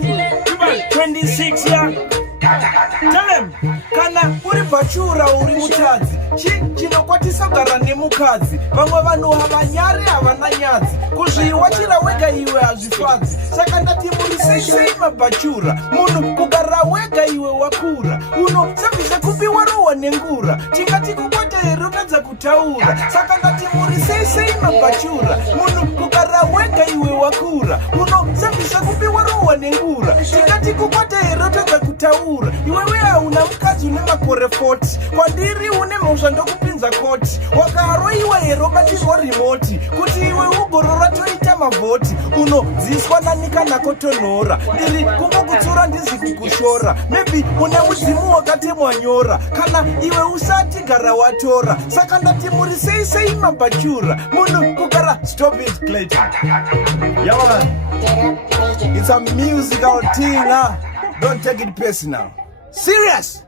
26 ya tell him kana uri bachura uri mutadzi chinokwatisa kugara nemukadzi vamwe vanhu havanyari havana nyadzi kuzviwachira wega iwe hazvifadzi saka ndati muri sei mabachura munhu kugara wega iwe wakura unosabvisa kupiwa rohwa nengura tingati kukwata here unadza kutaura saka ndati muri sei mabachura munhu kugara wega iwe wakura unosabvisa kupiwa rohwa nengura tingati kukwata here unadza kutaura iwewe hauna mukadzi une makore 40 kwandiri une mhosva ndokupinza koti wakaroiwa hero batirwa rimoti kuti iwe ugorora toita mavhoti unodziswa nanika nakotonhora ndiri kungokutsura ndizi kukushora maybe une mudzimu wakatemwa nyora kana iwe usati gara watora saka ndati muri sei mabachura munhu kugara stop it Clayton. Yeah, man. It's a musical thing, huh? Don't take it personal. Serious.